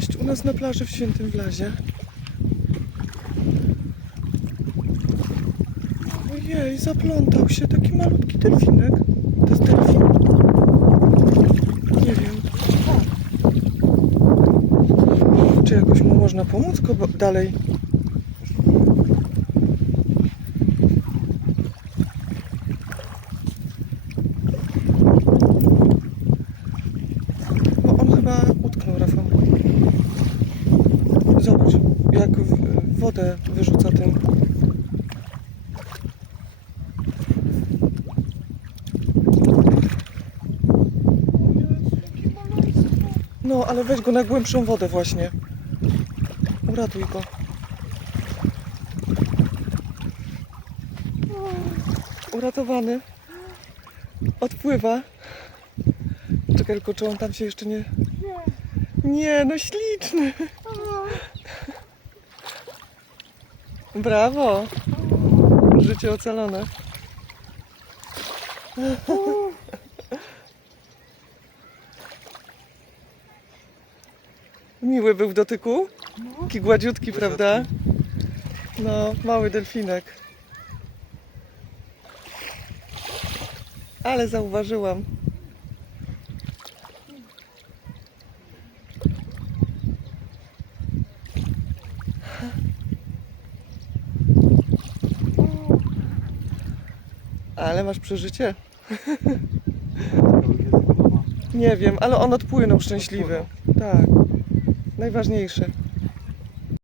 gość u nas na plaży w Świętym Wlazie. Ojej, zaplątał się taki malutki delfinek. To jest delfin? Nie wiem. Czy jakoś mu można pomóc go dalej? No on chyba utknął, Rafał. Zobacz, jak wodę wyrzuca tym. No, ale weź go na głębszą wodę właśnie. Uratuj go. Uratowany. Odpływa. Czekaj, tylko czy on tam się jeszcze nie... Nie, no śliczny. Brawo. Życie ocalone. Miły był w dotyku. Taki gładziutki, prawda? No, mały delfinek. Ale zauważyłam. Ale masz przeżycie. Nie wiem, ale on odpłynął szczęśliwy. Tak, najważniejsze.